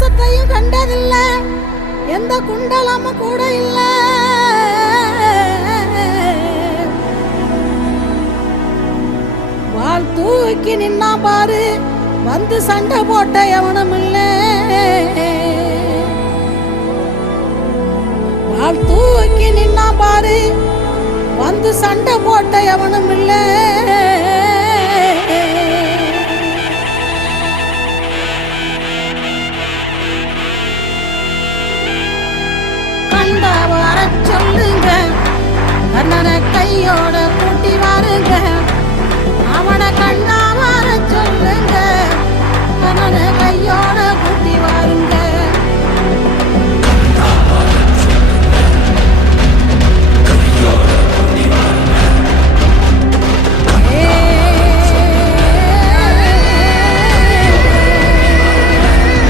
பாசத்தையும் கண்டதில்ல, எந்த குண்டலமும் கூட இல்ல. வாள் தூக்கி நின்னா பாரு, வந்து சண்டை போட்ட எவனும் இல்ல. வாள் தூக்கி நின்னா பாரு, வந்து சண்டை போட்ட எவனும் இல்ல. கண்ட வர சொல்லுங்க, கண்ணனை கையோட கூட்டி வாருங்க. அவனை கண்ணா வர சொல்லுங்க, கண்ணனை கையோட